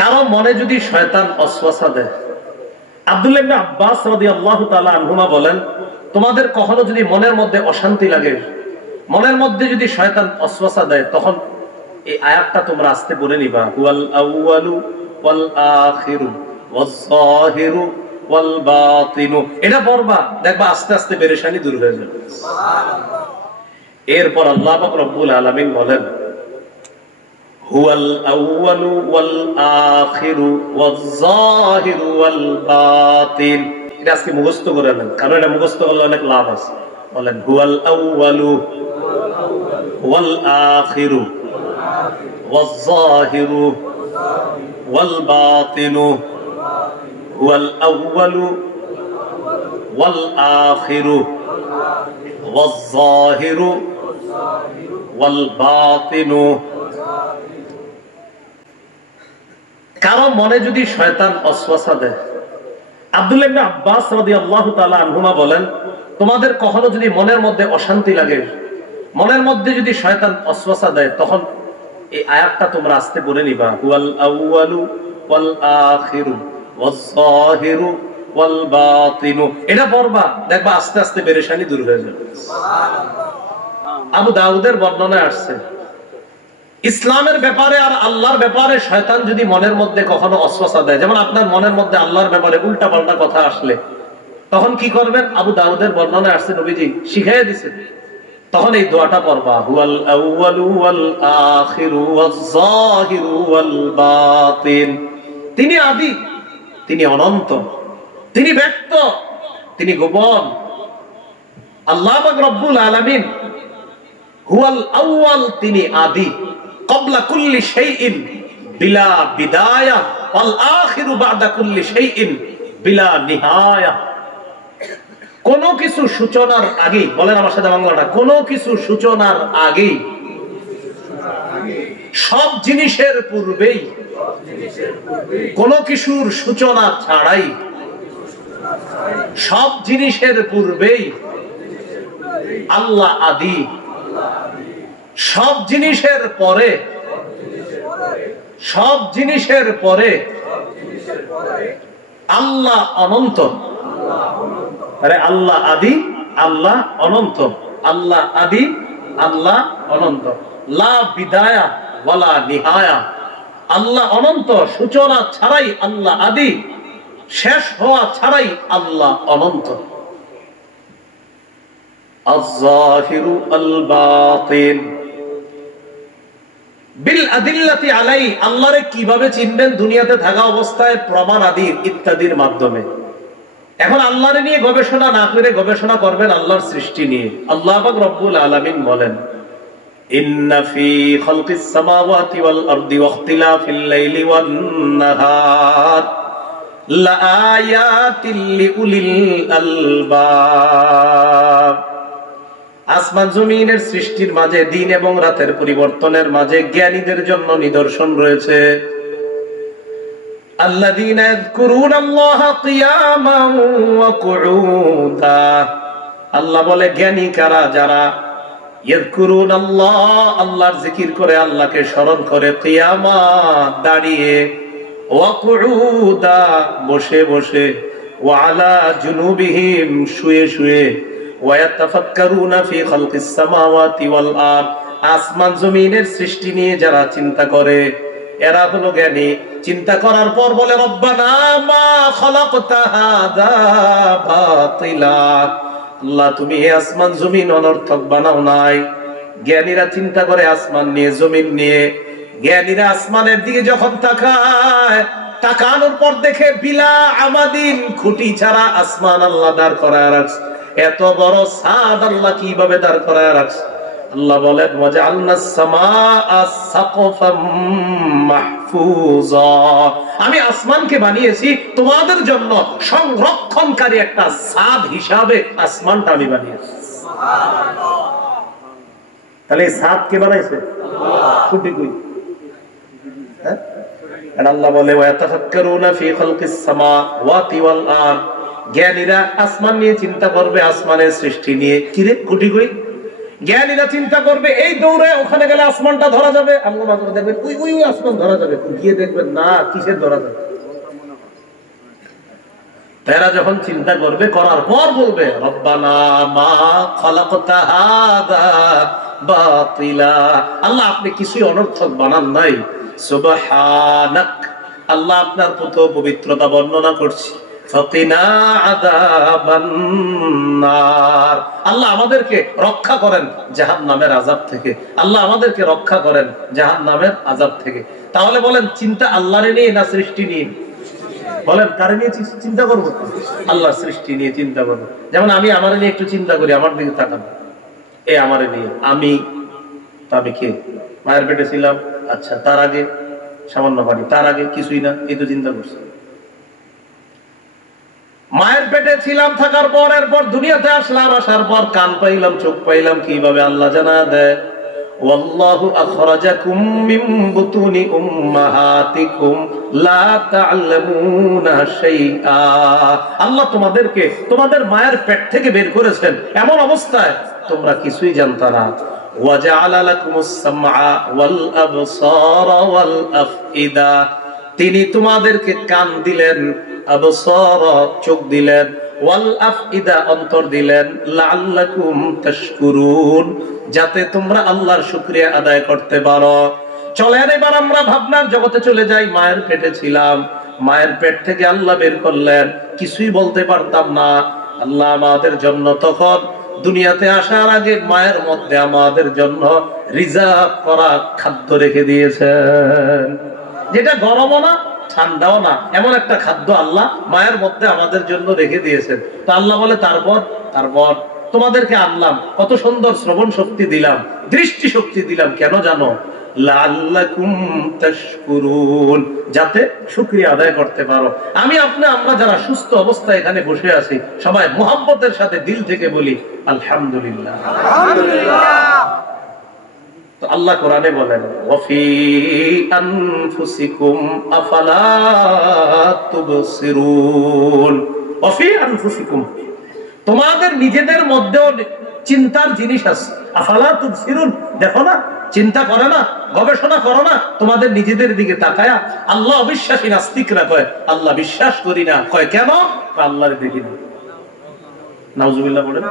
কারো মনে যদি শয়তান ওয়াসওয়াসা দেয়, আব্দুল্লাহ ইবনে আব্বাস রাদিয়াল্লাহু তাআলা আনহুমা বলেন, তোমাদের কখনো যদি মনের মধ্যে অশান্তি লাগে, মনের মধ্যে যদি শয়তান ওয়াসওয়াসা দেয়, তখন এই আয়াতটা তোমরা আস্তে পড়ে নিবা, হুয়াল আউয়ালু ওয়াল আখিরু ওয়াজ যাহিরু ওয়াল বাতিনু। এটা পড়বা, দেখবা আস্তে আস্তে পেরেশানি দূর হয়ে যাবে। সুবহানাল্লাহ। এরপর আল্লাহ পাক রব্বুল আলামিন বলেন, হুয়াল আউয়ালু ওয়াল আখিরু ওয়াজ যাহিরু ওয়াল বাতিন। এটা আজকে মুখস্থ করে নেন, কারণ এটা মুখস্থ করলে অনেক লাভ আছে। বলেন, হুয়াল আউয়ালু ওয়াল আখিরু ওয়াজ যাহিরু ওয়াল বাতিনু। হুয়াল আউয়ালু ওয়াল আখিরু ওয়াজ যাহিরু ওয়াল বাতিনু। কারো মনে যদি শয়তান ওয়াসওয়াসা দেয়, আব্দুল্লাহ ইবনে আব্বাস রাদিয়াল্লাহু তাআলা আনহুমা বলেন, তোমাদের কখনো যদি মনের মধ্যে অশান্তি লাগে, মনের মধ্যে যদি শয়তান ওয়াসওয়াসা দেয়, তখন এই আয়াতটা তোমরা আস্তে পড়ে নিবা, হুয়াল আউয়ালু ওয়াল আখিরু ওয়াজ যাহিরু ওয়াল বাতিনু। এটা পড়বা, দেখবা আস্তে আস্তে পেরেশানি দূর হয়ে যাবে। সুবহানাল্লাহ। আবু দাউদের বর্ণনায় আসছে, ইসলামের ব্যাপারে আর আল্লাহর ব্যাপারে শয়তান যদি মনের মধ্যে কখনো ওয়াসওয়াসা দেয়, যেমন আপনার মনের মধ্যে আল্লাহর ব্যাপারে উল্টা পাল্টা কথা আসলে, তখন কি করবেন? আবু দাউদের বর্ণনায় আসছে, নবীজি শিখাইয়া দিয়েছেন, তখন এই দোয়াটা পড়বা, হুয়াল আউয়ালু ওয়াল আখিরু ওয়াজ যাহিরু ওয়াল বাতিন। তিনি আদি, তিনি অনন্ত, তিনি ব্যক্ত, তিনি গোপন। আল্লাহ পাক রব্বুল আলামিন হুয়াল আউয়াল, তিনি আদি, ক্বাবলা কুল্লি শাইইন বিলা বিদায়া ওয়াল আখিরু বা'দা কুল্লি শাইইন বিলা নিহায়া। কোন কিছু সূচনার আগে, বলেন আমার সাথে বাংলাটা, কোন কিছু সূচনার আগে, সব জিনিসের পূর্বেই, কোন কিছুর সূচনা ছাড়াই, সব জিনিসের পূর্বেই আল্লাহ আদি, সব জিনিসের পরে, সব জিনিসের পরে আল্লাহ অনন্ত। আরে আল্লাহ আদি, আল্লাহ অনন্ত, আল্লাহ আদি, আল্লাহ অনন্ত, লা বিদায়া ওয়ালা নিহায়া। আল্লাহ অনন্ত, সূচনা ছাড়াই আল্লাহ আদি, শেষ হওয়া ছাড়াই আল্লাহ অনন্ত। আয-যাহিরু আল বাতিন বিল আদিল্লাতি আলাই। আল্লাহরে কিভাবে চিনবেন? দুনিয়াতে থাকা অবস্থায় প্রমাণ আদি ইত্যাদির মাধ্যমে। এখন আল্লাহরে নিয়ে গবেষণা না করে গবেষণা করবেন আল্লাহর সৃষ্টি নিয়ে। আল্লাহ পাক রব্বুল আলামিন বলেন, ইন্না ফি খালকিস সামাওয়াতি ওয়াল আরদি ওয়া ইখতিলাফিল লাইলি ওয়ান নাহার লাআয়াতিল লিউলিল আলবাব। আসমান জমিনের সৃষ্টির মাঝে, দিন এবং রাতের পরিবর্তনের মাঝে জ্ঞানীদের জন্য নিদর্শন রয়েছে। আল্লাযীনা ইয়াযকুরুনাল্লাহা কিয়ামান ওয়া কুউদা। আল্লাহ বলে, জ্ঞানী কারা? যারা ইয়াযকুরুনাল্লাহ, আল্লাহর জিকির করে, আল্লাহকে স্মরণ করে, কিয়ামা, দাঁড়িয়ে, ওয়া কুউদা, বসে বসে, ওয়া আলা জুনুবিহিম, শুয়ে শুয়ে, ওয়া ইয়াতাফাক্কারুনা ফি খালকিস সামাওয়াতি ওয়াল আরদ। আসমান জমিনের সৃষ্টি নিয়ে যারা চিন্তা করে, এরা হলো জ্ঞানী। চিন্তা করার পর বলে, রব্বানা মা খালাকতা হাযা বাতিলা। আল্লাহ, তুমি এই আসমান জমিন অনর্থক বানাও নাই। জ্ঞানীরা চিন্তা করে আসমান নিয়ে, জমিন নিয়ে। জ্ঞানীরা আসমানের দিকে যখন তাকায়, তাকানোর পর দেখে বিলা আমাদিন, খুঁটি ছাড়া আসমান আল্লাহ দাঁড় করায় রাখছে। এত বড় ছাদ আল্লাহ কিভাবে দাঁড় করায় রাখছে? আল্লাহ বলেন, ওয়াজআলনাস সামাআ সাকফাম মাহফুজা। আমি আসমানকে বানিয়েছি তোমাদের জন্য সংরক্ষণকারী একটা ছাদ হিসাবে। আসমানটা আমি বানিয়েছি। সুবহানাল্লাহ। তাহলে এই ছাদ কে বানাইছে? আল্লাহ। খুঁটি কই? হ্যাঁ, আল্লাহ বলে, ওয়াতাফাক্কারুনা ফি খালকিস সামাওয়াতি ওয়াল আরদ। জ্ঞানীরা আসমান নিয়ে চিন্তা করবে, আসমানের সৃষ্টি নিয়ে। কিরে, খুঁটি কই? জ্ঞানীরা চিন্তা করবে এই দৌড়ে ওখানে গেলে আসমানটা ধরা যাবে, আপনি মাঝে মাঝে দেখবেন ওই ওই আসমান ধরা যাবে, গিয়ে দেখবেন না কিসের ধরা যাবে। তারা যখন চিন্তা করবে, করার পর বলবে রব্বানা মা খালাকতা হাদা বাতিলা, আল্লাহ আপনি কিছুই অনর্থক বানান নাই, সুবহানাক, আল্লাহ আপনার পবিত্রতা বর্ণনা করছি, ফাকিনা আযাবান নার, আল্লাহ আমাদেরকে রক্ষা করেন জাহান্নামের আযাব থেকে, আল্লাহ আমাদেরকে রক্ষা করেন জাহান্নামের আযাব থেকে। তাহলে বলেন চিন্তা আল্লাহর নিয়ে না সৃষ্টি নিয়ে? বলেন কারে নিয়ে চিন্তা করবো? আল্লাহ সৃষ্টি নিয়ে চিন্তা করবো। যেমন আমি আমার নিয়ে একটু চিন্তা করি, আমার দিকে তাকান, এ আমারে নিয়ে, আমি কে? মায়ের পেটে ছিলাম, আচ্ছা তার আগে সামান্য পানি, তার আগে কিছুই না, এই তো চিন্তা করছি। মায়ের পেটে ছিলাম, থাকার পর এরপর দুনিয়াতে আসলাম, আসার পর কান পাইলাম, চোখ পাইলাম, কিভাবে আল্লাহ জানা দেয়, ওয়াল্লাহু আখরাজাকুম মিন বুতুনি উম্মাহাতিকুম লা তা'লামুনা শাইআ, আল্লাহ তোমাদেরকে তোমাদের মায়ের পেট থেকে বের করেছেন এমন অবস্থায় তোমরা কিছুই জানতা না। ওয়া জাআলা লাকুমুস সামআ ওয়াল আবসারা ওয়াল আফইদা, তিনি তোমাদেরকে কান দিলেন, আবসার চোখ দিলেন, ওয়াল আফইদা অন্তর দিলেন, লাআল্লাকুম তাশকুরুন, যাতে তোমরা আল্লাহর শুকরিয়া আদায় করতে পারো। চলেন এবার আমরা ভাবনার জগতে চলে যাই। মায়ের পেটে ছিলাম, মায়ের পেট থেকে আল্লাহ বের করলেন, কিছুই বলতে পারতাম না। আল্লাহ আমাদের জন্য তখন দুনিয়াতে আসার আগে মায়ের মধ্যে আমাদের জন্য রিজার্ভ করা খাদ্য রেখে দিয়েছেন, যেটা গরমও না ঠান্ডাও না, এমন একটা খাদ্য আল্লাহ মায়ের মধ্যে আমাদের জন্য রেখে দিয়েছেন। তো আল্লাহ বলে তারপর তোমাদেরকে আনলাম, কত সুন্দর শ্রবণ শক্তি দিলাম, দৃষ্টি শক্তি দিলাম, কেন জানো? লাআল্লাকুম তাশকুরুন, যাতে শুকরিয়া আদায় করতে পারো। আমরা যারা সুস্থ অবস্থায় এখানে বসে আছি, সবাই মুহাব্বতের সাথে দিল থেকে বলি আলহামদুলিল্লাহ। তো আল্লাহ কোরআনে বলেন ওয়াফি আনফুসিকুম আফালা তুবসিরুন, ওয়াফি আনফুসিকুম, তোমাদের নিজেদের মধ্যেও চিন্তার জিনিস আছে, আফালা তুবসিরুন, দেখো না, চিন্তা করে না, গবেষণা করো না তোমাদের নিজেদের দিকে তাকায়া। আল্লাহ অবিশ্বাসী নাস্তিকরা কয় আল্লাহ বিশ্বাস করি না, কয় কেন? আল্লাহরে দেখি না। নাউজুবিল্লাহ বলেন।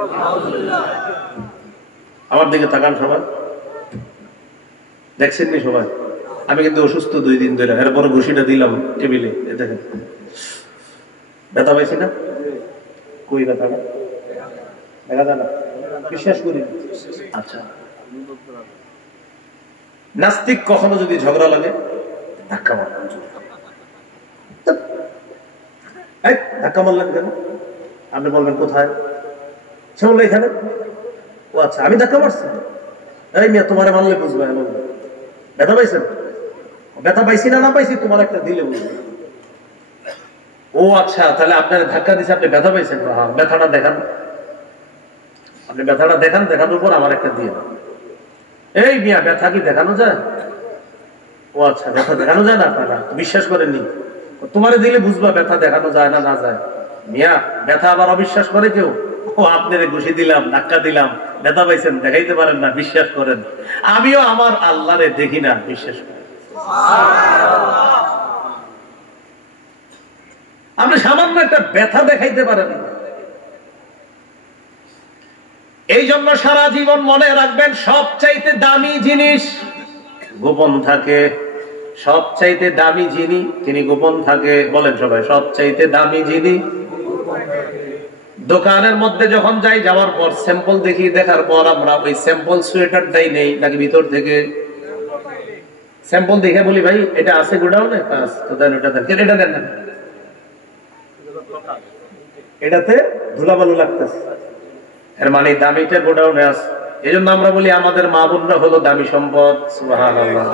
আমার দিকে তাকান সবাই, দেখছেন নি সবাই? আমি কিন্তু অসুস্থ 2 দিন ধরে, এরপরে ঘুষিটা দিলাম টেবিলে, দেখেন ব্যথা পাইছি না? কই ব্যথা দেখা যায় না, বিশ্বাস করি। আচ্ছা, নাস্তিক কখনো যদি ঝগড়া লাগে ধাক্কা মারলেন, ধাক্কা মারলেন কেন? আপনি বলবেন কোথায়? সে বললো এখানে। ও আচ্ছা, আমি ধাক্কা মারছি? এই মিয়া তোমারে মারলে বুঝবে, ব্যথা পাইছেন? ব্যথা পাইছি না পাইছি তোমার একটা দিলে বুঝবে। ও আচ্ছা, তাহলে আপনার ধাক্কা দিছে, আপনি ব্যথা পাইছেন? হ্যাঁ, ব্যথাটা দেখান, আপনি ব্যথাটা দেখান, দেখানোর পর আমার একটা দিয়ে। এই মিয়া ব্যথা কি দেখানো যায়? ও আচ্ছা, ব্যথা দেখানো যায় না, আপনারা বিশ্বাস করেননি? তোমারে দিলে বুঝবা ব্যথা দেখানো যায় না যায়। মিয়া ব্যথা আবার অবিশ্বাস করে কেউ? ও আপনারে ঘুষি দিলাম, ধাক্কা দিলাম, ব্যথা পাইছেন, দেখাইতে পারেন না, বিশ্বাস করেন। আমিও আমার আল্লাহরে দেখি না, বিশ্বাস করেন। আপনি সামান্য একটা ব্যথা দেখাইতে পারেন না। এই জন্য সারা জীবন মনে রাখবেন, সবচাইতে দামি জিনিস গোপন থাকে। সবচাইতে দামি যিনি, তিনি গোপন থাকে। বলেন সবাই, সবচাইতে দামি যিনি। দোকানের মধ্যে যখন যাই, যাওয়ার পর স্যাম্পল দেখি, দেখার পর আমরা ওই স্যাম্পল সোয়েটারটাই নেই নাকি ভিতর থেকে স্যাম্পল দেখে বলি ভাই এটা আছে গোডাউনে, তো দেন ওটা দেন, এটা দেন না, এটাতে ধুলাবালু লাগতেছে, এর মানে দামিটা গোডাউনে আছে। এই জন্য আমরা বলি আমাদের মা বোনরা হলো দামি সম্পদ। সুবহানাল্লাহ।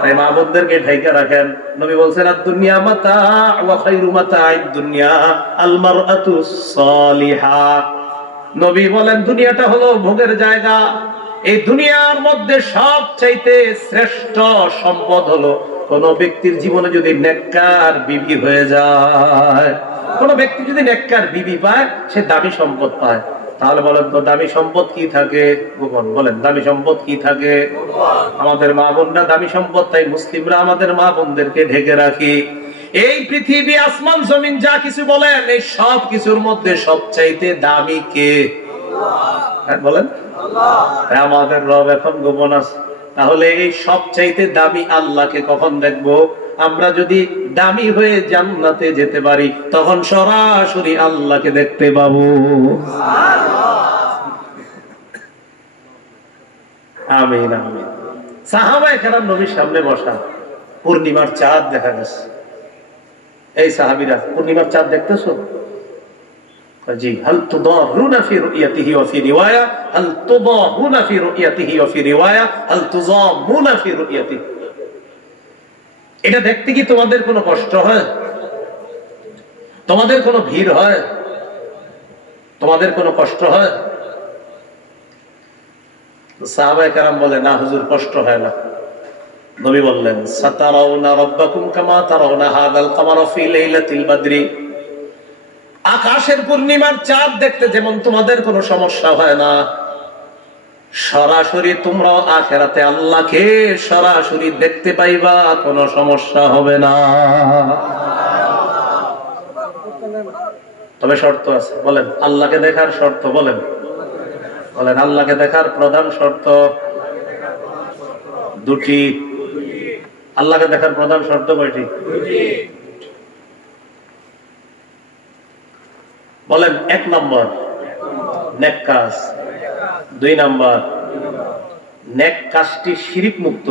তাই মা বোনদেরকে ঢাইকা রাখেন। নবী বলছেন আদ-দুনিয়া মাতা ওয়া খায়রু মাতা'id দুনিয়া আল মারআতু সালিহা। নবী বলেন দুনিয়াটা হলো ভোগের জায়গা। এই দুনিয়ার মধ্যে সবচাইতে শ্রেষ্ঠ সম্পদ হলো কোন ব্যক্তির জীবনে যদি নেককার বিবি হয়ে যায়। কোন ব্যক্তি যদি নেককার বিবি পায়, সে দামি সম্পদ পায়। তাহলে বলেন তো দামি সম্পদ কি থাকে? গোপন। বলেন দামি সম্পদ কি থাকে? আমাদের মা বোনরা দামি সম্পদ, তাই মুসলিমরা আমাদের মা বোনদেরকে ঢেকে রাখি। এই পৃথিবী, আসমান জমিন যা কিছু বলেন, এই সব কিছুর মধ্যে সবচাইতে দামি কে? বলেন আমাদের রব এখন গোপন আছে। তাহলে এই সবচাইতে দামি আল্লাহকে কখন দেখবো? আমরা যদি দামি হয়ে জান্নাতে যেতে পারি, তখন সরাসরি আল্লাহকে দেখতে পাবো। আমিন আমিন। সাহাবায়ে কেরাম নবীর সামনে বসা, পূর্ণিমার চাঁদ দেখা গেছে। এই সাহাবীরা, পূর্ণিমার চাঁদ দেখতেছো? জি। হাল তুদাহুনা ফি রুয়াতিহি ওয়া ফি রিওয়ায়া হাল তুদাহুনা ফি রুয়াতিহি ওয়া ফি রিওয়ায়া হাল তুযামুনা ফি রুয়াতিহি। এটা দেখতে কি তোমাদের কোনো কষ্ট হয়? তোমাদের কোনো ভিড় হয়? তোমাদের কোনো কষ্ট হয়? সাহাবায়ে কেরাম বলে, না হুজুর, কষ্ট হয় না। নবী বললেন, সাতারাউনা রাব্বাকুম কামা তারাউনা হাদাল কামারা ফি লাইলাতিল বদরি। আকাশের পূর্ণিমার চাঁদ দেখতে যেমন তোমাদের কোনো সমস্যা হয় না, সরাসরি তোমরাও আখিরাতে আল্লাহকে সরাসরি দেখতে পাইবা, কোনো সমস্যা হবে না। তবে শর্ত আছে। বলেন আল্লাহকে দেখার শর্ত। বলেন বলেন আল্লাহকে দেখার প্রধান শর্ত দুটি। আল্লাহকে দেখার প্রধান শর্ত কয়টি? বলেন। 1 নম্বর নেক কাজ, 2 নম্বর নেক কাজটি শিরিক মুক্ত।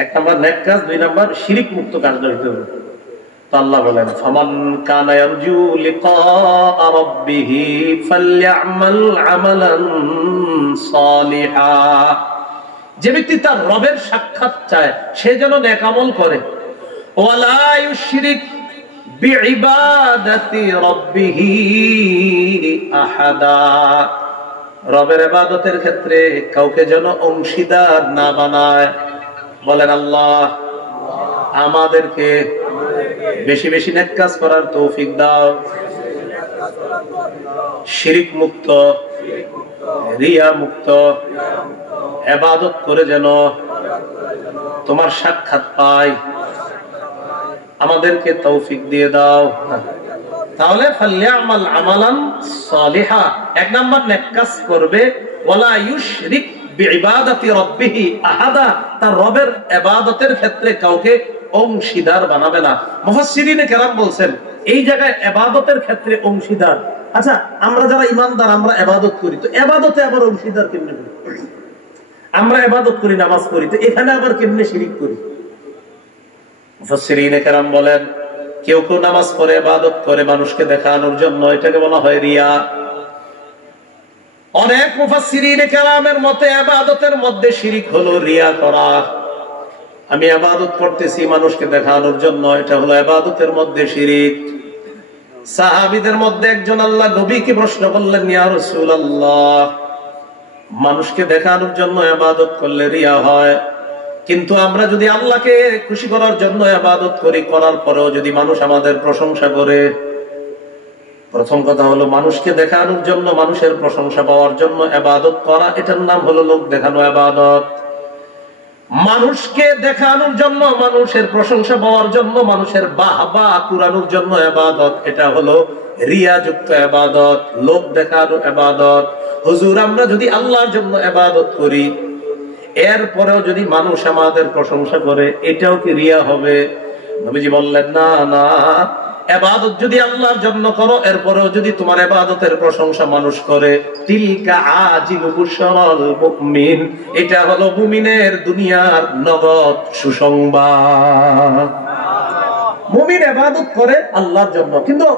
1 নম্বর নেক কাজ, 2 নম্বর শিরিক মুক্ত কাজ হইতে হবে। তো আল্লাহ বলেন, ফামান কানা ইয়ারজু লিকা রাব্বিহি ফালইআমাল আমালান সালিহা। যে ব্যক্তি তার রবের সাক্ষাৎ চায়, সে যেন নেক আমল করে। ওয়ালা ইউশরিক বিইবাদাতি রাব্বিহি আহাদা। রবের ইবাদতের ক্ষেত্রে কাউকে যেন অংশীদার না বানায়। বলেন আল্লাহ আমাদেরকে বেশি বেশি নেক কাজ করার তৌফিক দাও, শিরিক মুক্ত, রিয়া মুক্ত ইবাদত করে যেন তোমার সাক্ষাৎ পাই, আমাদেরকে তৌফিক দিয়ে দাও। তাহলে ফালইআমাল আমালান সালিহা, 1 নাম্বার নেক কাজ করবে। ওয়ালা ইউশরিক বিইবাদাতি রাব্বিহি আহাদা, তার রবের ইবাদতের ক্ষেত্রে কাউকে অংশীদার বানাবে না। মুফাসসিরিনে কেরাম বলছেন, এই জায়গায় ইবাদতের ক্ষেত্রে অংশীদার। আচ্ছা, আমরা যারা ঈমানদার, আমরা ইবাদত করি, তো ইবাদতে আবার অংশীদার কেমনে করি? আমরা ইবাদত করি, নামাজ পড়ি, তো এখানে আবার কেমনে শিরিক করি? মুফাসসিরিনে কেরাম বলেন, কেউ কেউ নামাজ পড়ে, ইবাদত করে মানুষকে দেখানোর জন্য, এটাকে বলা হয় রিয়া। অনেক মুফাসসিরিনে কেরামের মতে ইবাদতের মধ্যে শিরিক হলো রিয়া করা। আমি ইবাদত করতেছি মানুষকে দেখানোর জন্য, এটা হলো ইবাদতের মধ্যে শিরিক। সাহাবীদের মধ্যে একজন আল্লাহ নবীকে প্রশ্ন করলেন, ইয়া রাসূলুল্লাহ, মানুষকে দেখানোর জন্য ইবাদত করলে রিয়া হয়, কিন্তু আমরা যদি আল্লাহকে খুশি করার জন্য ইবাদত করি, করার পরেও যদি মানুষ আমাদের প্রশংসা করে। প্রথম কথা হলো, মানুষকে দেখানোর জন্য, মানুষের প্রশংসা পাওয়ার জন্য ইবাদত করা, এটার নাম হলো লোক দেখানো ইবাদত। মানুষকে দেখানোর জন্য, মানুষের প্রশংসা পাওয়ার জন্য, মানুষের বাহবা কুরানোর জন্য ইবাদত, এটা হলো রিয়াযুক্ত ইবাদত, লোক দেখানো ইবাদত। হুজুর, আমরা যদি আল্লাহর জন্য ইবাদত করি, এরপরেও যদি মানুষ আমাদের প্রশংসা করে, এটাও কি রিয়া হবে? নবীজি বললেন, না না, ইবাদত যদি আল্লাহর জন্য করো, এরপরেও যদি তোমার ইবাদতের প্রশংসা মানুষ করে, তিলকা আজিলু বুশরাল মুমিন, এটা হলো মুমিনের দুনিয়ার নগদ সুসংবাদ। মুমিন ইবাদত করে আল্লাহর জন্য, কিন্তু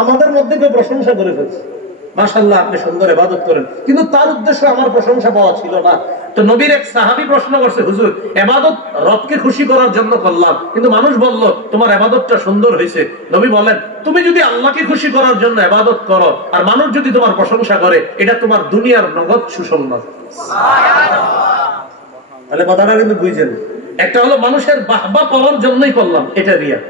আমাদের মধ্যে কেউ প্রশংসা করে ফেলছে, মাশাআল্লাহ আপনি সুন্দর ইবাদত করেন, কিন্তু তার উদ্দেশ্য আমার প্রশংসা পাওয়া ছিল না। তো নবীর এক সাহাবী প্রশ্ন করছে, হুজুর, ইবাদত রবকে খুশি করার জন্য করলাম, কিন্তু মানুষ বলল তোমার ইবাদতটা সুন্দর হয়েছে। নবী বলেন, তুমি যদি আল্লাহকে খুশি করার জন্য ইবাদত করো, আর মানুষ যদি তোমার প্রশংসা করে, এটা তোমার দুনিয়ার নগদ সুসংবাদ। তাহলে কথাটা কিন্তু বুঝছেন, একটা হলো মানুষের বাহবা পাওয়ার জন্যই করলাম, এটা রিয়া।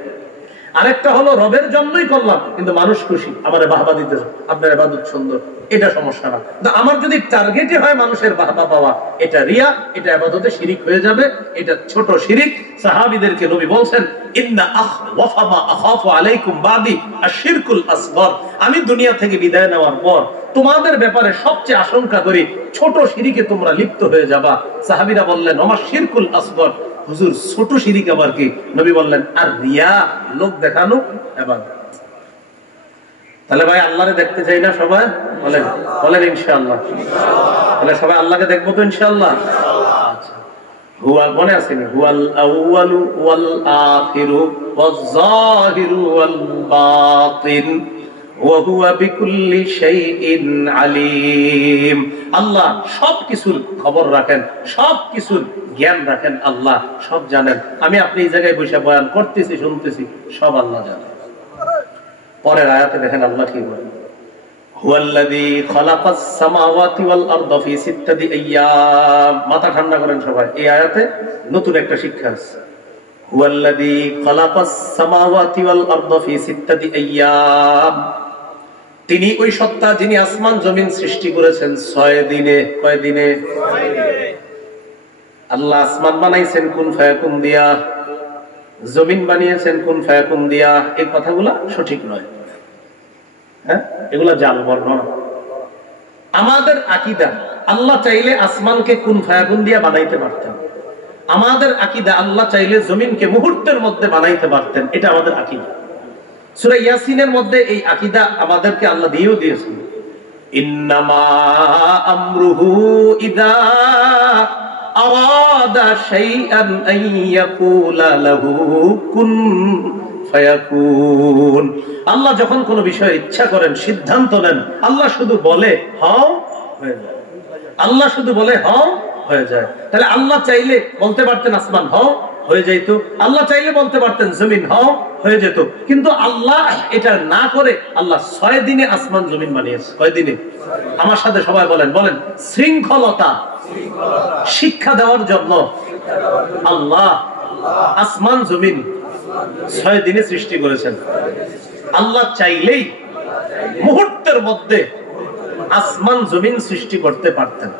আরেকটা হলো রবের জন্যই করলাম কিন্তু মানুষ খুশি, আমার বাহবা দিতেছে, আপনার ইবাদত সুন্দর, এটা সমস্যা না। আমার যদি টার্গেটই হয় মানুষের বাহবা পাওয়া, এটা রিয়া, এটা ইবাদতে শিরিক হয়ে যাবে, এটা ছোট শিরিক। সাহাবীদেরকে নবী বলছেন ইন্না আখওয়াফা মা আখাফু আলাইকুম বাদি আশিরকুল আসগর, আমি দুনিয়া থেকে বিদায় নেওয়ার পর তোমাদের ব্যাপারে সবচেয়ে আশঙ্কা করি ছোট শিরিকে তোমরা লিপ্ত হয়ে যাবা। সাহাবীরা বললেন ওমা শিরকুল আসগর, হুজুর ছোট শিরিক আবার কি? নবী বললেন আর রিয়া, লোক দেখানো ইবাদত। তাহলে ভাই আল্লাহরে দেখতে চাই না সবাই? বলেন বলেন ইনশাআল্লাহ। তাহলে সবাই আল্লাহকে দেখবো তো ইনশাআল্লাহ। আচ্ছা, হুয়া মনে আছে না? হুয়াল আউয়ালু ওয়াল আখিরু ওয়াজ যাহিরু ওয়াল বাতিন ওয়া হুয়া বিকুল্লি শাইইন আলিম। আল্লাহ সবকিছুর খবর রাখেন, সবকিছুর জ্ঞান রাখেন, আল্লাহ সব জানেন। আমি আপনি এই জায়গায় বসে বয়ান করতেছি, শুনতেছি, সব আল্লাহ জানেন। পরের আয়াতে দেখেন আল্লাহ কি বলেন, হুয়াল্লাযী খালাকাস সামাওয়াতি ওয়াল আরদা ফি সিত্তাতি আইয়াম। মাথা ঠান্ডা করেন সবাই, এই আয়াতে নতুন একটা শিক্ষা আছে। হুয়াল্লাযী খালাকাস সামাওয়াতি ওয়াল আরদা ফি সিত্তাতি আইয়াম, তিনি ওই সত্তা যিনি আসমান জমিন সৃষ্টি করেছেন 6 দিনে। কয় দিনে? 6 দিনে। আল্লাহ আসমান বানাইছেন কুন ফায়াকুন দিয়া, জমিন বানিয়েছেন কুন ফায়াকুন দিয়া। এই কথাগুলা সঠিক নয়, হ্যাঁ, এগুলা জাল বর্ণনা। আমাদের আকীদা আল্লাহ চাইলে আসমানকে কুন ফায়াকুন দিয়া বানাইতে পারতেন। আমাদের আকীদা আল্লাহ চাইলে জমিনকে মুহূর্তের মধ্যে বানাইতে পারতেন, এটা আমাদের আকীদা। সূরা ইয়াসিনের মধ্যে এই আকীদা আমাদেরকে আল্লাহ দিয়েও দিয়েছেন, ইন্নামা আমরুহু ইযা আরাদা শাইআন আইয়াকুলা লাহু কুন ফায়াকুন। আল্লাহ যখন কোন বিষয়ে ইচ্ছা করেন, সিদ্ধান্ত নেন, আল্লাহ শুধু বলে হও হয়ে যায়। আল্লাহ শুধু বলে হও হয়ে যায়। তাহলে আল্লাহ চাইলে বলতে পারতেন আসমান হও, হয়ে যেত। আল্লাহ চাইলে বলতে পারতেন জমিন হও, হয়ে যেত। কিন্তু আল্লাহ এটা না করে আল্লাহ 6 দিনে আসমান জমিন বানিয়েছে। কয় দিনে? আমার সাথে সবাই বলেন, বলেন শৃঙ্খলতা শিক্ষা দেওয়ার জন্য আল্লাহ আসমান জমিন 6 দিনে সৃষ্টি করেছেন। আল্লাহ চাইলেই মুহূর্তের মধ্যে আসমান জমিন সৃষ্টি করতে পারতেন।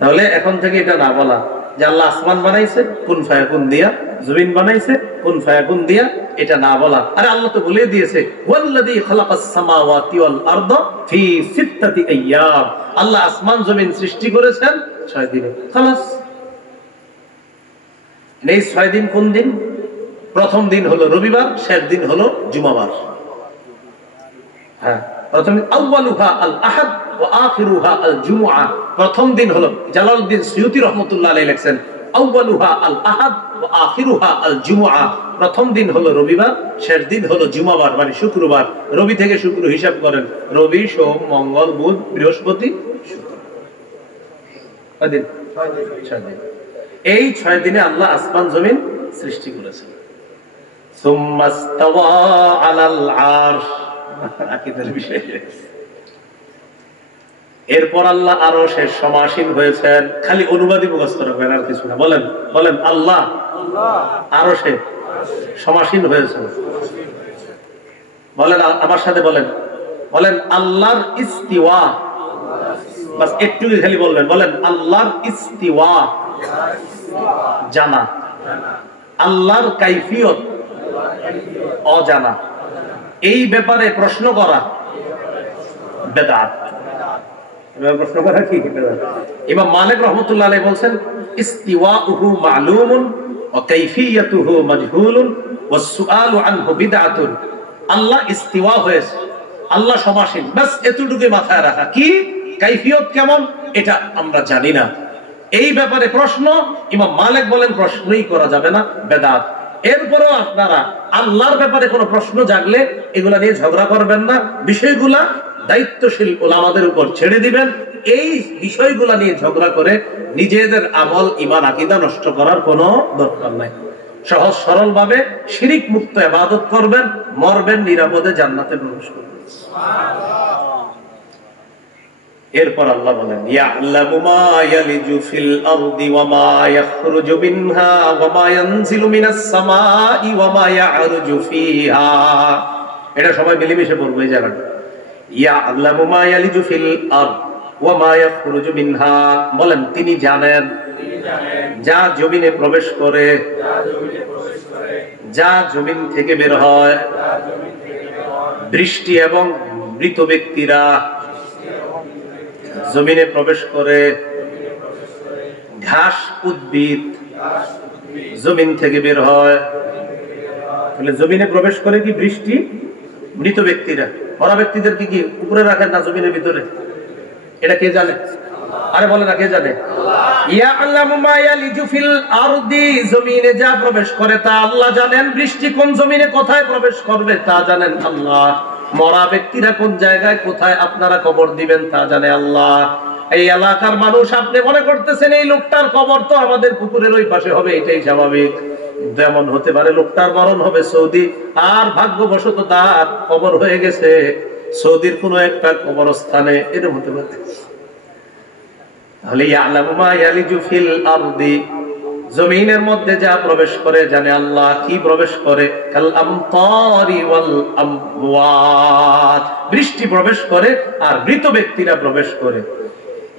তাহলে এখন থেকে এটা না বলা যে আল্লাহ আসমান বানাইছে কুন ফায়াকুন দিয়া, জমিন বানাইছে কুন ফায়াকুন দিয়া, এটা না বলা। আরে আল্লাহ তো বলে দিয়েছে ওয়াল্লাযী খালাকাস সামাওয়াতি ওয়াল আরদা ফি সিত্তাতি আইয়াম, আল্লাহ আসমান জমিন সৃষ্টি করেছেন 6 দিনে। খালাস। এই 6 দিন কোন দিন? প্রথম দিন হলো রবিবার, শেষ দিন হলো জুমাবার। হ্যাঁ, প্রথম আউয়ালুহা আল আহাদ ওয়া আখিরুহা আল জুমআ। প্রথম দিন হলো, জালালউদ্দিন সুয়ুতী রাহমাতুল্লাহ আলাইহি লিখছেন আউয়ালুহা আল আহাদ ওয়া আখিরুহা আল জুমআ। প্রথম দিন হলো রবিবার, শেষ দিন হলো জুমাবার, মানে শুক্রবার। রবি থেকে শুক্র হিসাব করেন, রবি সোম মঙ্গল বুধ বৃহস্পতি শুক্র, কয় দিন? 6 দিন। এই 6 দিনে আল্লাহ আসমান জমিন সৃষ্টি করেছেন। সুম্মাস্তাওয়া আলাল আরশ, আকীদার বিষয়। এরপর আল্লাহ আরশে সমাসীন হয়েছেন। খালি অনুবাদই মুখস্থ রাখবেন, আর কিছু না। বলেন বলেন আল্লাহ আরশে সমাসীন হয়েছেন। বলেন আমার সাথে বলেন, বলেন আল্লাহর ইস্তিওয়া। বাস একটু খালি বলবেন, বলেন আল্লাহর ইস্তিওয়া জানা, আল্লাহর কাইফিয়ত অজানা। এই ব্যাপারে প্রশ্ন করা বেদাত। প্রশ্ন করা কি বেদাত? ইমাম মালিক রাহমাতুল্লাহ আলাইহি বলেন ইস্তিওয়াউহু মা'লুমুন ওয়া কাইফিয়াতুহু মাজহুলুন ওয়াস সুআলু আনহু বিদআতুন। আল্লাহ ইস্তিওয়া হয়েছে, আল্লাহ সমাসীন, বাস এতটুকু মাথায় রাখা। কি কাইফিয়ত কেমন এটা আমরা জানি না। এই ব্যাপারে প্রশ্ন, ইমাম মালিক বলেন প্রশ্নই করা যাবে না, বেদাত। এরপরও আপনারা আল্লাহর ব্যাপারে কোনো প্রশ্ন জাগলে এগুলা নিয়ে ঝগড়া করবেন না, বিষয়গুলা দায়িত্বশীল ওলামাদের উপর ছেড়ে দিবেন। এই বিষয়গুলা নিয়ে ঝগড়া করে নিজেদের আমল ঈমান আকীদা নষ্ট করার কোনো দরকার নাই। সহজ সরল ভাবে শিরিক মুক্ত ইবাদত করবেন, মরবেন নিরাপদে, জান্নাতে প্রবেশ করবেন। এরপর আল্লাহ বলেন ইয়ালামু মা ইয়ালিজু ফিল আরদি ওয়া মা ইয়াখরুজু মিনহা ওয়া মা ইয়ানজিলু মিনাস সামাই ওয়া মা ইয়ারজু ফিহা। এটা সবাই মিলেমিশে বলবো এই জায়গাটা। ইয়ালামু মা ইয়ালিজু ফিল আরদ ওয়া মা ইয়াখরুজু মিনহা, বলেন তিনি জানেন যা জমিনে প্রবেশ করে, যা জমিন থেকে বের হয়, বৃষ্টি এবং মৃত ব্যক্তিরা জমিনে প্রবেশ করে, ঘাস উদ্ভিদ জমিন থেকে বের হয়। তাহলে জমিনে প্রবেশ করে কি বৃষ্টি, মৃত ব্যক্তিরা। মরা ব্যক্তিদের কি উপরে রাখেন না জমিনের ভিতরে? এটা কে জানে? আরে বলে না, কে জানে? ইয়ালামু মা ইয়ালিজু ফিল আরদি, জমিনে যা প্রবেশ করে তা আল্লাহ জানেন। বৃষ্টি কোন জমিনে কোথায় প্রবেশ করবে তা জানেন আল্লাহ। মরা ব্যক্তিরা কোন জায়গায় কোথায় আপনারা কবর দিবেন তা জানে আল্লাহ। এই এলাকার মানুষ আপনি মনে করতেছেন এই লোকটার কবর তো আমাদের পুকুরের ওই পাশে হবে, এটাই স্বাভাবিক। যেমন হতে পারে লোকটার মরণ হবে সৌদি, আর ভাগ্যবশত তার কবর হয়ে গেছে সৌদির কোন একটা কবরস্থানে, এরকম হতে পারে। তাহলে ইয়ালামু মা ইয়ালিজু ফিল আরদি, জমিনের মধ্যে যা প্রবেশ করে জানে আল্লাহ। কি প্রবেশ করে? কাল আমতারি ওয়াল আমওয়াত, বৃষ্টি প্রবেশ করে আর মৃত ব্যক্তিরা প্রবেশ করে।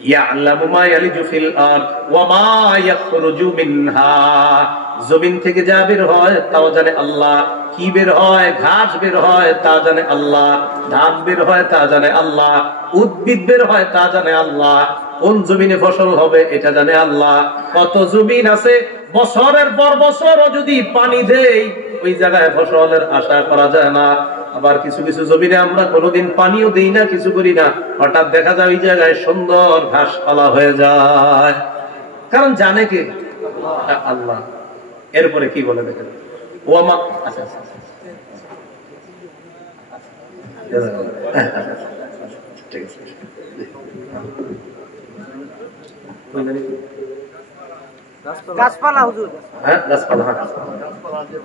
ইয়ালামু মা ইয়ালিজু ফিল আরদ ওয়া মা ইয়াখরুজু মিনহা, জমিন থেকে যা বের হয় তাও জানে আল্লাহ। কি বের হয়? ঘাস বের হয় তা জানে আল্লাহ, ধান বের হয় তা জানে আল্লাহ, উদ্ভিদ বের হয় তা জানে আল্লাহ, কোন জমিনে ফসল হবে এটা জানে আল্লাহ। কত জমিন আছে বছরের পর বছরও যদি পানি দেই ওই জায়গায় ফসলের আশা করা যায় না। আবার কিছু কিছু জমিনে আমরা কোনোদিন পানিও দেই না, কিছু করি না, হঠাৎ দেখা যায় ওই জায়গায় সুন্দর ঘাসপালা হয়ে যায়। কারণ জানে কে? আল্লাহ। এরপরে কি বলে দেখেন, ওয়ামা, আচ্ছা আচ্ছা ঠিক আছে, গাছপালা হুজুর, হ্যাঁ গাছপালা,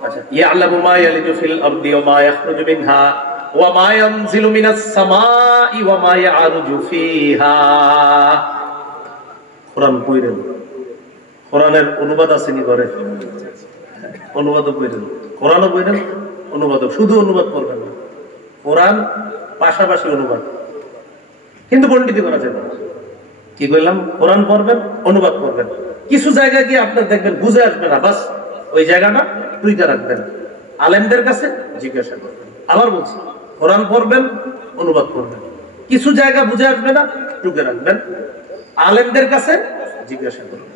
আচ্ছা। ইয়ালামু মা ইয়ালিজু ফিল আরদি ওয়া মা ইয়াখরুজু মিনহা ওয়া মা ইয়ানজিলু মিনাস সামাই ওয়া মা ইয়ারজু ফিহা। কোরআন পড়েন, কোরআনের অনুবাদ আছে নি করে? অনুবাদও পড়েন, কোরআনও পড়েন, অনুবাদও। শুধু অনুবাদ করবেন না, কোরআন পাশাপাশি অনুবাদ, কিন্তু পণ্ডিতি করা যাবে না। কি বললাম? কোরআন পড়বেন, অনুবাদ করবেন। কিছু জায়গায় গিয়ে আপনার দেখবেন বুঝে আসবে না, বাস ওই জায়গাটা টুইটা রাখবেন, আলেমদের কাছে জিজ্ঞাসা করবেন। আবার বলছি, কোরআন পড়বেন, অনুবাদ করবেন। কিছু জায়গা বুঝে আসবে না, টুকে রাখবেন, আলেমদের কাছে জিজ্ঞাসা করবেন।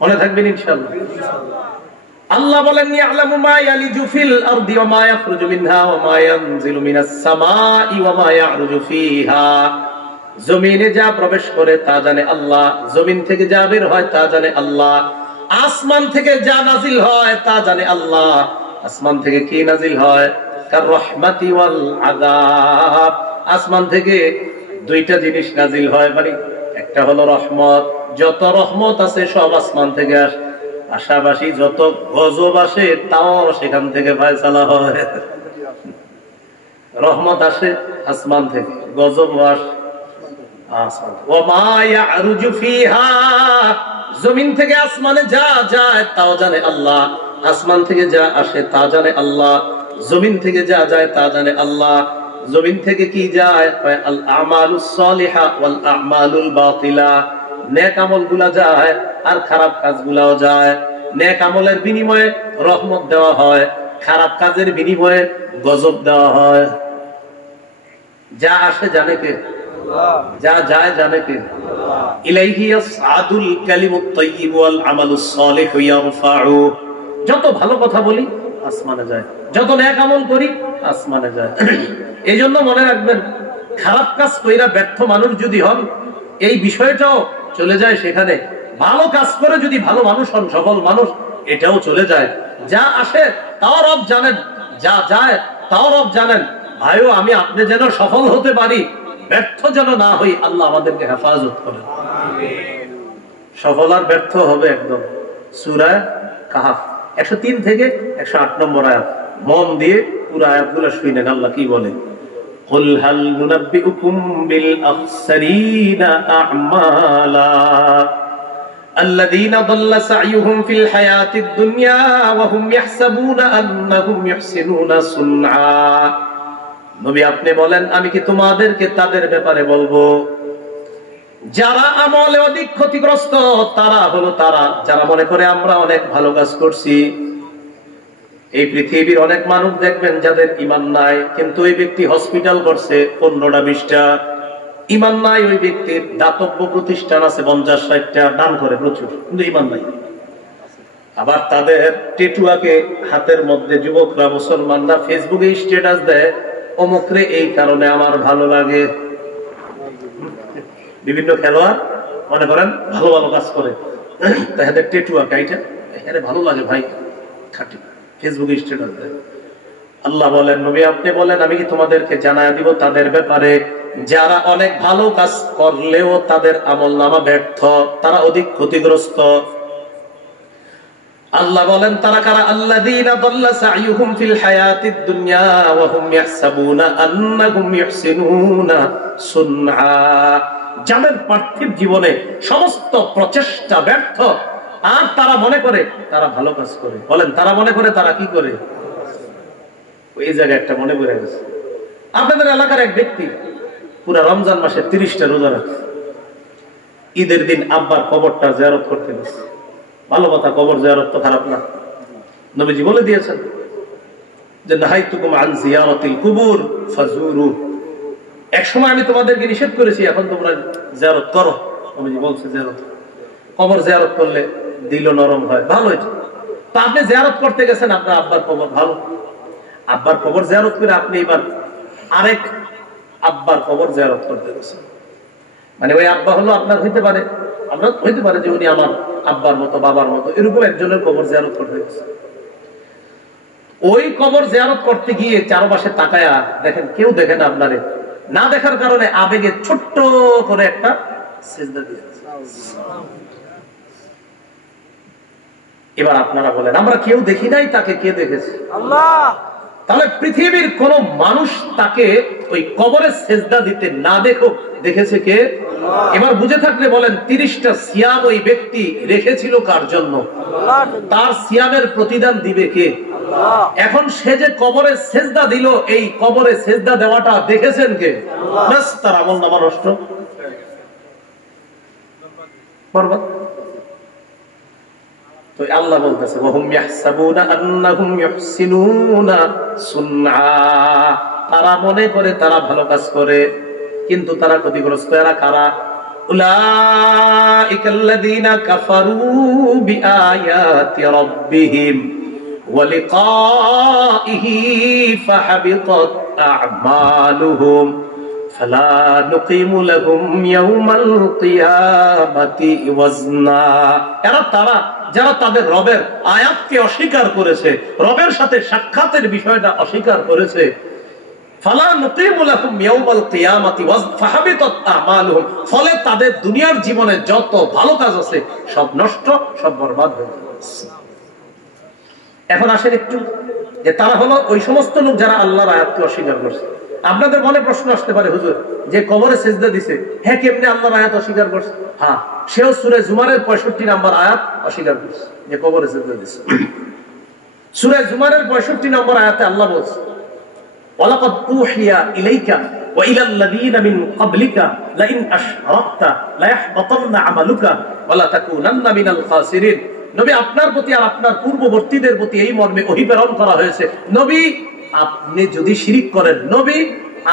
মনে থাকবেন ইনশাআল্লাহ। আল্লাহ বলেন ইয়ালামু মা ইয়ালিজু ফিল আরদি ওয়া মা ইয়াখরুজু মিনহা ওয়া মা ইয়ানজিলু মিনাস সামাই ওয়া মা ইয়ারজু ফিহা, জমিনে যা প্রবেশ করে তা জানে আল্লাহ, জমিন থেকে যা বের হয় তা জানে আল্লাহ, আসমান থেকে যা নাজিল হয় তা জানে আল্লাহ। আসমান থেকে কি নাজিল হয়? কার রাহমাতি ওয়াল আযাব, আসমান থেকে দুইটা জিনিস নাজিল হয়, মানে একটা হলো রহমত, যত রহমত আছে সব আসমান থেকে আসে, পাশাপাশি যত গজব আসে তাও সেখান থেকে ফয়সালা হয়। রহমত আসে আসমান থেকে, গজব আসে আসমান। ওয়া মা ইয়ারজু ফিহা, জমিন থেকে আসমানে যা যায় তাও জানে আল্লাহ, আসমান থেকে যা আসে তা জানে আল্লাহ, জমিন থেকে যা যায় তা জানে আল্লাহ। জমিন থেকে কি যায়? আল আমালুস সালিহা ওয়াল আমালুল বাতিলা, নেক আমলগুলা যায় আর খারাপ কাজগুলাও যায়। নেক আমলের বিনিময়ে রহমত দেওয়া হয়, খারাপ কাজের বিনিময়ে গজব দেওয়া হয়। যা আসে জানে কে? যা যায় জানে কে? ইলাইহি ইয়াসআদুল কালিমুত তাইয়্যিব ওয়াল আমালুস সালিহু ইয়ারফাউ, যত ভালো কথা বলি আসমানে যায়, যত নেক আমল করি আসমানে যায়। এই জন্য মনে রাখবেন, খারাপ কাজ কইরা ব্যর্থ মানুষ যদি হন এই বিষয়টাও চলে যায় সেখানে, ভালো কাজ করে যদি ভালো মানুষ হন, সফল মানুষ, এটাও চলে যায়। যা আসে তাও রব জানেন, যা যায় তাও রব জানেন। ভাইও আমি আপনি যেন সফল হতে পারি, ব্যর্থ যেন না হই, আল্লাহ আমাদেরকে হেফাজত করেন। সফল আর ব্যর্থ হবে একদম। সূরা কাহফ 103 থেকে 108 নম্বর আয়াত, মন দিয়ে পুরো আয়াতগুলো শুনেন আল্লাহ কি বলে। قل هل ننبئكم بالأخسرين أعمالا الذين ضل سعيهم في الحياة الدنيا وهم يحسبون أنهم يحسنون صنعا নবী আপনি বলেন আমি কি তোমাদেরকে তাদের ব্যাপারে বলবো যারা আমলে অধিক ক্ষতিগ্রস্ত তারা হলো তারা যারা মনে করে আমরা অনেক ভালো কাজ করছি। এই পৃথিবীর অনেক মানুষ দেখবেন যাদের ঈমান নাই, কিন্তু ওই ব্যক্তি হসপিটাল করছে 15টা 20টা, ঈমান নাই ওই ব্যক্তির দাতব্য প্রতিষ্ঠান আছে 50-60টা, দান করে প্রচুর, কিন্তু ঈমান নাই। আবার তাদের টেটুয়াকে হাতের মধ্যে যুবকরা মুসলমানরা ফেসবুকে স্ট্যাটাস দেয় অমুকরে এই কারণে আমার ভালো লাগে। বিভিন্ন খেলোয়াড় মনে করেন ভালো ভালো কাজ করে, তাদের টেটুয়া কাইটা এখানে ভালো লাগে ভাই, খাটি ফেসবুকে স্ট্যাটাস দেয়। আল্লাহ বলেন নবী আপনি বলেন আমি কি তোমাদেরকে জানায় দিব তাদের ব্যাপারে যারা অনেক ভালো কাজ করলেও তাদের আমলনামা ব্যর্থ, তারা অধিক ক্ষতিগ্রস্ত। আল্লাহ বলেন তারা কারা? আল্লাযীনা দাল্লা সাইয়ুহুম ফিল হায়াতিদ দুনিয়া ওয়া হুম ইয়াহসাবুনা আন্নাহুম ইহসিনুনা সুনআ, যাদের পার্থিব জীবনে সমস্ত প্রচেষ্টা ব্যর্থ আর তারা মনে করে তারা ভালো কাজ করে। বলেন তারা মনে করে তারা কি করে? ওই জায়গায় একটা মনে পড়ে গেছে। আপনাদের এলাকার এক ব্যক্তি পুরা রমজান মাসে 30টা রোজা রাখে, ঈদের দিন আব্বার কবরটা জিয়ারত করতে গেছে। ভালো কথা, কবর জিয়ারত তো খারাপ না। নবীজি বলে দিয়েছেন যে নাহাইতুকুম আন জিয়ারাতিল কুবুর ফাজুরু, এক সময় আমি তোমাদেরকে নিষেধ করেছি, এখন তোমরা জিয়ারত করো। নবীজি বলছে জিয়ারত, কবর জিয়ারত করলে দিল নরম হয়, ভালো হয়েছে। তো আপনি জিয়ারত করতে গেছেন আপনার আব্বার কবর, ভালো। আব্বার কবর জিয়ারত করে আপনি এবার আরেক আব্বার কবর জিয়ারত করতে গেছেন, মানে ওই আব্বা হলো আপনার হইতে পারে, আমরা হইতে পারে যে উনি আমার আব্বার মতো বাবার মতো, এরকম একজনের কবর জিয়ারত করতে গেছে। ওই কবর জিয়ারত করতে গিয়ে চারপাশে তাকায়া দেখেন কেউ দেখে না, আপনারে না দেখার কারণে আবেগে ছোট্ট করে একটা সিজদা দিয়েছে। এবার আপনারা বলেন আমরা কেউ দেখি নাই, তাকে কে দেখেছে? আল্লাহ। তাহলে পৃথিবীর কোন মানুষ তাকে ওই কবরে সিজদা দিতে না দেখুক, দেখেছে কে? এবার বুঝে থাকলে বলেন 30টা সিয়াম ওই ব্যক্তি রেখেছিল কার জন্য? তার সিয়ামের প্রতিদান দিবে কে? এখন সে যে কবরে সিজদা দিল, এই কবরে সিজদা দেওয়াটা দেখেছেন কে? ব্যাস তার আমলনামা নষ্ট, বরবাদ। তো আল্লাহ বলতেছে ওয়া হুম ইয়াহসাবুনা আন্নাহুম ইহসিনুনা সুনআ, তারা মনে করে তারা ভালো কাজ করে কিন্তু তারা ক্ষতিগ্রস্ত। এরা কারা? উলাইকাল্লাযীনা কাফারু বিআয়াতি রাব্বিহিম ওয়া লিকাইহি ফাহাবিতাত আ'মালুহুম ফালা নুকিমু লাহুম ইয়াওমাল কিয়ামাতি ওয়াজনা। এরা তারা যারা তাদের রবের আয়াতকে অস্বীকার করেছে, রবের সাথে সাক্ষাতের বিষয়টা অস্বীকার করেছে। ফালা নুকিমু লাহুম ইয়াওমাল কিয়ামাতি ওয়াজনা ফাহাবিতাত আ'মালুহুম, ফলে তাদের দুনিয়ার জীবনে যত ভালো কাজ আছে সব নষ্ট, সব বরবাদ হয়ে যাচ্ছে। এখন আসেন একটু যে তারা হলো ওই সমস্ত লোক যারা আল্লাহর আয়াতকে অস্বীকার করছে। আপনাদের মনে প্রশ্ন আসতে পারে হুজুর যে কবরে সিজদা দিছে, হ্যাঁ কেমনে আল্লাহর আয়াত অস্বীকার করছে? হ্যাঁ, সেও সূরা জুমারের 65 নম্বর আয়াত অস্বীকার করছে যে কবরে সিজদা দিছে। সূরা জুমারের 65 নম্বর আয়াতে আল্লাহ বলছে ওয়ালাকাদ উহিয়া ইলাইকা ওয়া ইলাল লাযীনা মিন ক্বাবলিকা লাইন আশরাকতা লায়াহবাতান্না আমালুকা ওয়া লা তাকুনান্না মিনাল খাসিরিন। নবী আপনার প্রতি আর আপনার পূর্ববর্তীদের প্রতি এই মর্মে ওহী প্রেরণ করা হয়েছে, নবী আপনি যদি শিরক করেন, নবী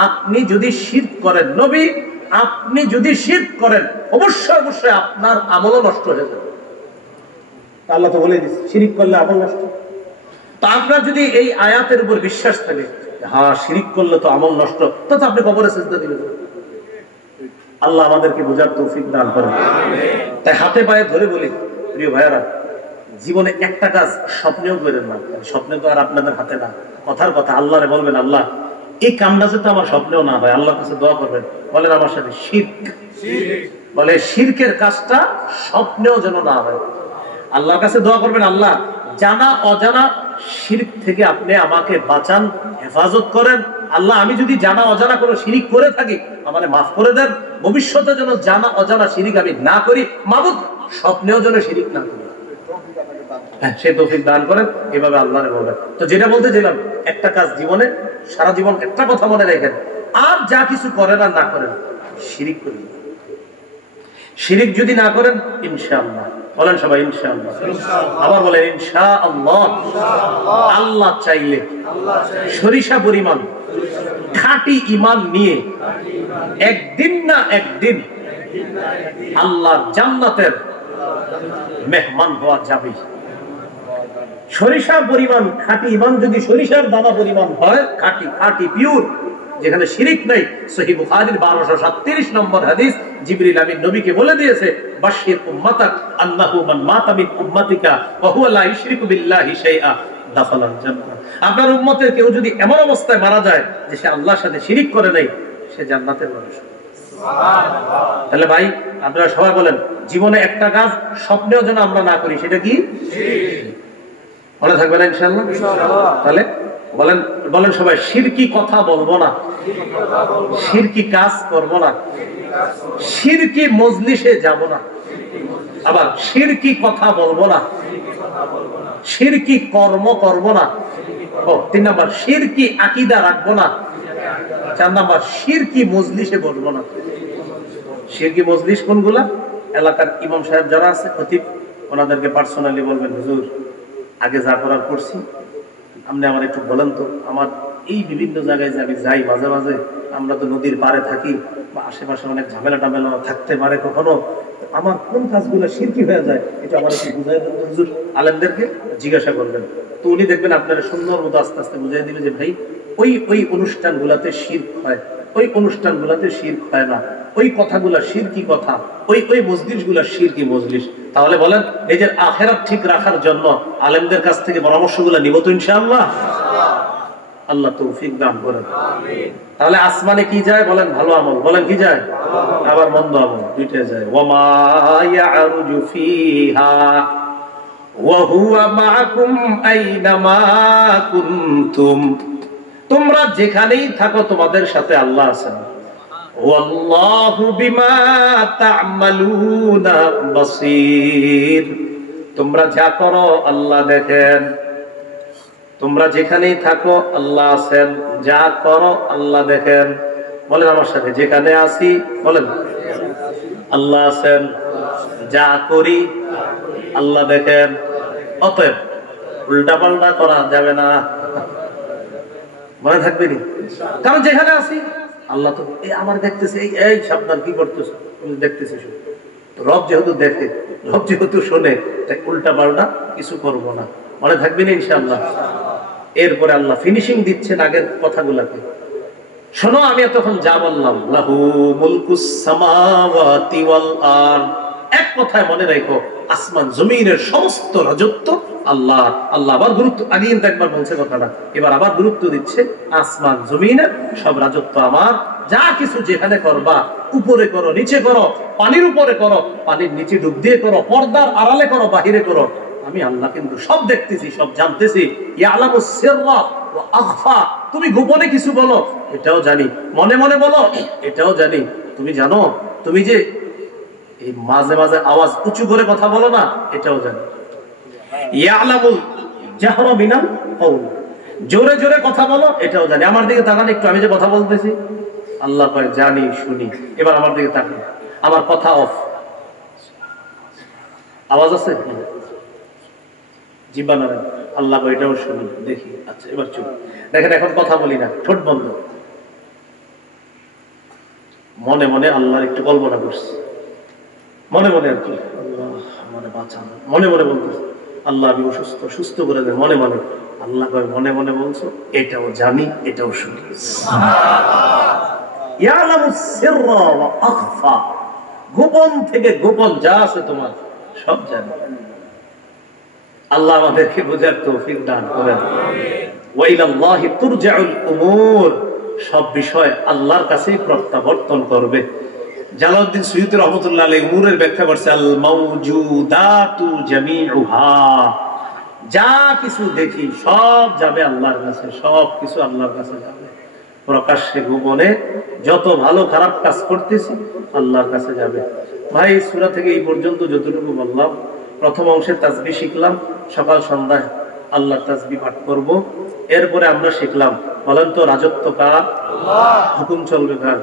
আপনি যদি শিরক করেন, নবী আপনি যদি শিরক করেন অবশ্যই অবশ্যই আপনার আমল নষ্ট হয়ে যাবে। আল্লাহ তো বলে দিয়েছে শিরক করলে আমল নষ্ট। তা আপনার যদি এই আয়াতের উপর বিশ্বাস থাকে হ্যাঁ শিরক করলে তো আমল নষ্ট, তো আপনি কবরে সিজদা দিবেন। আল্লাহ আমাদেরকে বুঝার তৌফিক দান করেন। তাই হাতে পায়ে ধরে বলি প্রিয় ভাইয়েরা, জীবনে একটা কাজ স্বপ্নেও করেন না, স্বপ্নে তো আর আপনাদের হাতে না। কথার কথা আল্লাহরে বলবেন আল্লাহ এই কামটা যাতে আমার স্বপ্নেও না হয়, আল্লাহর কাছে দোয়া করবেন, বলেন আমার সাথে শিরক, বলে শিরকের কাজটা স্বপ্নেও যেন না হয়। আল্লাহর কাছে দোয়া করবেন আল্লাহ জানা অজানা শিরক থেকে আপনি আমাকে বাঁচান, হেফাজত করেন, আল্লাহ আমি যদি জানা অজানা কোনো শিরিক করে থাকি আমারে মাফ করে দেন, ভবিষ্যতে যেন জানা অজানা শিরিক আমি না করি, মাবুদ স্বপ্নেও যেন শিরিক না করি, সে তৌফিক দান করেন। এভাবে আল্লাহরে বলবেন। তো যেটা বলতে চাইলাম, একটা কাজ জীবনে সারা জীবন একটা কথা মনে রাখেন, আর যা কিছু করেন আর না করেন শিরিক করেন। শিরিক যদি না করেন ইনশাআল্লাহ, বলেন সবাই ইনশাআল্লাহ, আবার বলেন ইনশাআল্লাহ, আল্লাহ চাইলে সরিষা পরিমাণ খাঁটি ঈমান নিয়ে একদিন না একদিন আল্লাহর জান্নাতের মেহমান হওয়া যাবে। সরিষা পরিমাণ খাঁটি ঈমান যদি সরিষার দানা পরিমাণ হয়, খাঁটি খাঁটি পিওর, যেখানে শিরিক নাই, সহিহ বুখারীর 1237 নম্বর হাদিস, জিবরিল আমিন নবীকে বলে দিয়েছে, বাশশির উম্মাতাক আন্নাহু মান মাতা মিন উম্মাতিকা ওয়া হুয়া লা ইশরিকু বিল্লাহি শাইআ দাখালাল জান্নাহ। আপনার উম্মতের কেউ যদি এমন অবস্থায় মারা যায় যে সে আল্লাহর সাথে শিরিক করে নাই, সে জান্নাতের মানুষ। সুবহানাল্লাহ। তাহলে ভাই আপনারা সবাই বলেন, জীবনে একটা কাজ স্বপ্নেও যেন আমরা না করি, সেটা কি? শিরক। মনে থাকবে না ইনশাআল্লাহ? ইনশাআল্লাহ। তাহলে বলেন, বলেন সবাই, শিরকি কথা বলবো না, শিরকি কাজ করব না, শিরকি মজলিসে যাব না, আবার শিরকি কথা বলবো না, শিরকি কর্ম করব না, 3 নাম্বার শিরকি আকীদা রাখবো না, 4 নাম্বার শিরকি মজলিসে বসবো না। শিরকি মজলিস কোনগুলা? এলাকার ইমাম সাহেব যারা আছে, খতিব, ওনাদেরকে পার্সোনালি বলবেন, হুজুর আগে যা করার করছি, আপনি আমার একটু বলেন তো, আমার এই বিভিন্ন জায়গায় যে আমি যাই মাঝে মাঝে, আমরা তো নদীর পাড়ে থাকি বা আশেপাশে অনেক ঝামেলা টামেলা থাকতে পারে, কখনো আমার কোন কাজগুলো শিরকি হয়ে যায়, এটা আমার একটু বুঝাই দেন হুজুর। আলেমদেরকে জিজ্ঞাসা করবেন, তো উনি দেখবেন আপনারা সুন্দর মতো আস্তে আস্তে বুঝাই দিবে যে ভাই ওই ওই অনুষ্ঠানগুলাতে শিরক হয়, ওই অনুষ্ঠানগুলাতে শিরক হয় না, ওই কথাগুলা শিরকি কথা, ওই ওই মজলিসগুলা শিরকি মজলিস। তাহলে বলেন, নিজের আখিরাত ঠিক রাখার জন্য আলেমদের কাছ থেকে পরামর্শগুলো নিব তো ইনশাআল্লাহ? আল্লাহ তৌফিক দান করেন। আমিন। তাহলে আসমানে কি যায় বলেন? ভালো আমল। বলেন কি যায়? আবার মন্দ আমল, দুইটা যায়। ওয়ামা ইয়ারুজু ফিহা ওয়া হুয়া মাআকুম আইনামা কুনতুম, তোমরা যেখানেই থাকো তোমাদের সাথে আল্লাহ আছেন। ওয়াল্লাহু বিমা তা'মালুনা বাসীর, তোমরা যা করো আল্লাহ দেখেন। তোমরা যেখানেই থাকো আল্লাহ আছেন, যা করো আল্লাহ দেখেন। বলেন আমার সাথে, যেখানে আছি বলেন আল্লাহ আছেন, যা করি আল্লাহ দেখেন। অতএব উল্টা পাল্টা করা যাবে না, মনে থাকবে নি? কারণ যেখানে আছি আল্লাহ তো আমার দেখতেছে, এই সাবধান কি করতেছো, দেখতেছি। রব যেহেতু দেখে, রব যেহেতু শোনে, তাই উল্টা পাল্টা কিছু করবো না, মনে থাকবে না ইনশাআল্লাহ। এরপরে আল্লাহ ফিনিশিং দিচ্ছেন আগের কথাগুলাকে। শোনো, আমি এতক্ষণ যা বললাম, লাহু মুলকুস সামাওয়াতি ওয়াল আরদ, এক কথায় মনে রাখো, আসমান জমিনের সমস্ত রাজত্ব আল্লাহ। আল্লাহ আবার গুরুত্ব, আগে কিন্তু একবার বলছে কথাটা, এবার আবার গুরুত্ব দিচ্ছে, আসমান জমিনের সব রাজত্ব আমার। যা কিছু যেখানে করবা, উপরে করো, নিচে করো, পানির উপরে করো, পানির নিচে ডুব দিয়ে করো, পর্দার আড়ালে করো, বাহিরে করো, আমি আল্লাহ কিন্তু সব দেখতেছি, সব জানতেছি। ইয়ালামুস সিররা ওয়া আখফা, তুমি গোপনে কিছু বলো এটাও জানি, মনে মনে বলো এটাও জানি। তুমি জানো, তুমি যে এই মাঝে মাঝে আওয়াজ উঁচু করে কথা বলো না, এটাও জানি। ইয়ালামুল জাহরা মিনাল কওল, জোরে জোরে কথা বলো এটাও জানি। আমার দিকে তাকান একটু, আমি যে কথা বলতেছি আল্লাহ কয় জানি, শুনি। এবার আমার দিকে তাকান, আমার কথা অফ, আওয়াজ আছে, জিহ্বা নাড়েন, আল্লাহ কয় এটাও শুনি, দেখি। আচ্ছা এবার চুপ। দেখেন এখন কথা বলি না, ঠোঁট বন্ধ। মনে মনে আল্লাহর একটু কল্পনা করছি, মনে মনে আর কি, আল্লাহ আমারে বাঁচান, মনে মনে বলতেছি আল্লাহ আমি অসুস্থ, সুস্থ করে দেন, মনে মনে। আল্লাহ কয় মনে মনে বলছো, এটাও জানি, এটাও শুনি। ইয়ালামুস সিররা ওয়া আখফা, গোপন থেকে গোপন যা আছে তোমার সব জানি। আল্লাহ আমাদেরকে বোঝার তৌফিক দান করেন। ওয়া ইলাল্লাহি তুরজাউল উমুর, সব বিষয় আল্লাহর কাছেই প্রত্যাবর্তন করবে। জালালউদ্দিন সুয়ুতী রাহমাতুল্লাহ আলাইহি উমুরের ব্যাখ্যা করছে, আল মাওজুদাতু জামিউহা, যা কিছু দেখি সব যাবে আল্লাহর কাছে, সব কিছু আল্লাহর কাছে যাবে। প্রকাশ্যে গোপনে যত ভালো খারাপ কাজ করতেছি আল্লাহর কাছে যাবে। ভাই সূরা থেকে এই পর্যন্ত যতটুকু বললাম, প্রথম অংশে তাসবিহ শিখলাম, সকাল সন্ধ্যায় আল্লাহ তাসবিহ পাঠ করব। এরপরে আমরা শিখলাম, বলেন তো রাজত্ব কার? হুকুম চলবে কার?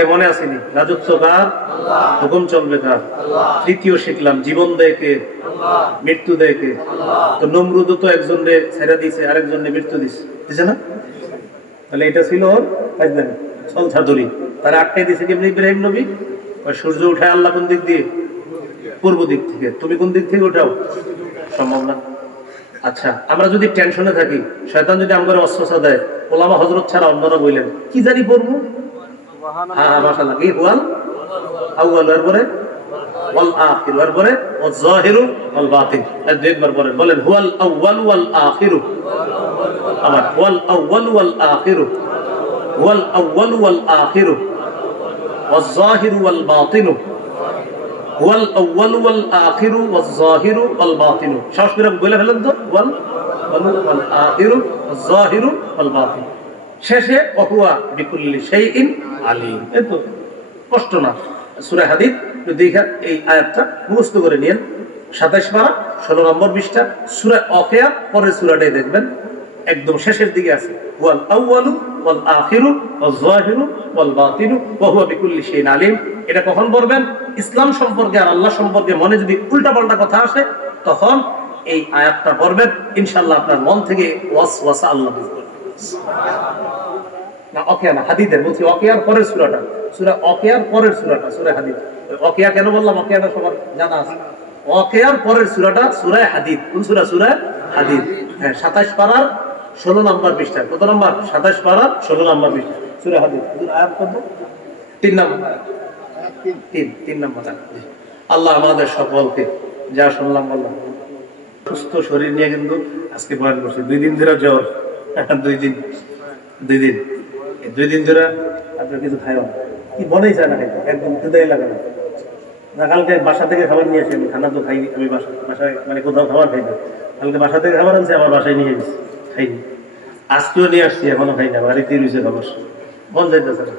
এ মনে আসেনি? রাজত্ব কার? হুকুম চলবে কার? তৃতীয় শিখলাম, জীবন দেয় কে? মৃত্যু দেয় কে? তো নমরুদ তো একজনে ছেড়ে দিছে, আরেকজনে মৃত্যু দিছে না? তাহলে এটা ছিল ছলছাদুরি। তারা আটকে দিছে কেমনি ইব্রাহিম নবী? সূর্য উঠায় আল্লাহ কোন দিক দিয়ে? পূর্ব দিক থেকে। তুমি কোন দিক থেকে উঠাও? সম্ভব না। আচ্ছা, আমরা যদি টেনশনে থাকি, শয়তান যদি আমাদের অস্ত্রসা দেয়, ওলামা হযরত ছাড়া অন্যরা বললেন কি জানি পড়বো, হ্যাঁ মাশাআল্লাহ, কি ওয়াল আউয়াল, এরপরে ওয়াল আখির, এরপরে ওয়াল যাহিরু ওয়াল বাতিন। দুইবার বলেন, বলেন হুয়াল আউয়াল ওয়াল আখিরু। আবার ওয়াল আউয়াল ওয়াল আখিরু, ওয়াল আউয়াল ওয়াল আখিরু ওয়াল যাহিরু ওয়াল বাতিনু, ওয়াল আউয়াল ওয়াল আখিরু ওয়াল যাহিরু ওয়াল বাতিনু। সাহস করে বলে ফেলেন তো, ওয়াল ওয়াল আখিরু ওয়াল যাহিরু ওয়াল বাতিন। শেষে ওহুয়া বিকুল্লি শাইইন আলিম। এত কষ্ট না। সূরা হাদীদ দেখা এই আয়াতটা মুখস্থ করে নিয়েন। 27 পারা 16 নম্বর পৃষ্ঠা, সূরা ওয়াকিয়া পরের সূরাটাই দেখবেন, একদম শেষের দিকে আছে, ওয়াল আউয়ালু ওয়াল আখিরু ওয়াল যাহিরু ওয়াল বাতিনু ওয়া হুয়া বিকুল্লি শাইইন আলিম। এটা কখন পড়বেন? ইসলাম সম্পর্কে আর আল্লাহ সম্পর্কে মনে যদি উল্টাপাল্টা কথা আসে, তখন এই আয়াতটা পড়বেন, ইনশাআল্লাহ আপনার মন থেকে ওয়াসওয়াসা আল্লাহ দূর করবেন। না ওয়াকিয়া না, হাদীদের বলছি, ওয়াকিয়ার পরের সূরাটা, সূরা ওয়াকিয়ার পরের সূরাটা সূরা হাদীদ। ওয়াকিয়া কেন বললাম? ওয়াকিয়াটা সবার জানা আছে। ওয়াকিয়ার পরের সূরাটা সূরা হাদীদ। কোন সূরা? সূরা হাদীদ। হ্যাঁ, 27 পারার 16 নম্বর পৃষ্ঠা। কত নম্বর? 27 পারার 16 নম্বর পৃষ্ঠা, সূরা হাদীদ। আয়াত কত? 3 নম্বর। 3 নম্বর। আল্লাহ আমাদের সকলকে যা শুনলাম বললাম, সুস্থ শরীর নিয়ে কিন্তু আজকে বয়ান করছি। 2 দিন ধরে জ্বর, 2 দিন ধরে আপনার কিছু খাইও না, কি বলেই যায় না, একদম হৃদয় লাগে না। কালকে বাসা থেকে খাবার নিয়ে আসি, আমি খানা তো খাইনি, আমি বাসায় মানে কোথাও খাবার খাই না। কালকে বাসা থেকে খাবার আনছি, আমার বাসায় নিয়ে গেছি, খাইনি। আজকেও নিয়ে আসছি, এখনো খাই না, বাড়িতে রয়েছে খাবার, মন যাইতেছে না।